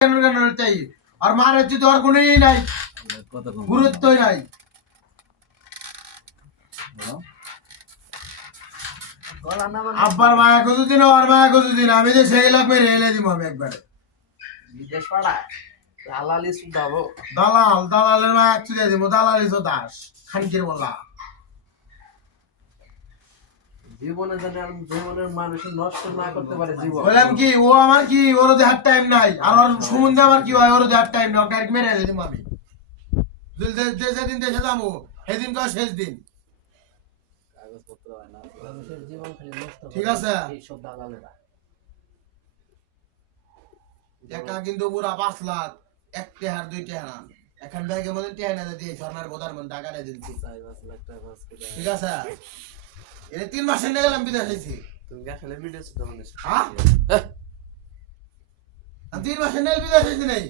কেন চাই আর মারের যদি আর কোনই নাই গুরুত্বই নাই আব্বার মায়া কতদিন আর মায়া কতদিন আমি যে সেই লাভ মেরে এলে দিব আমি একবারে বিদেশ পাড়ায় দালালি শুধাবো দালালের মায়া চুলে দিব দালালি তো দাস খানকির বললা জীবনের মানুষ নষ্ট না করতে পারে জীবন বললাম কি ও আমার কি ওর দেহার টাইম নাই আর ওর সম্বন্ধে আমার কি হয় ওর দেহার টাইম নাই ডাইরেক্ট মেরে এলে দিব আমি যেদিন দেশে যাবো সেদিন তো শেষ দিন মানুষের জীবন খালি নষ্ট ঠিক আছে এইসব দালালেরা একা কিন্তু পুরা 5 লাখ এক টেহার 2 টেহার এখন ব্যাগে মধ্যে টেহার না দিয়ে সরকার বোধার মধ্যে টাকা দিয়ে দিচ্ছি ঠিক আছে এর 3 মাস এনে গেলাম বিদেশ হইছি তুমি আসলে ভিডিও শুধু মানে হ্যাঁ আমি 3 মাস এনে বিদেশ হইছি নাই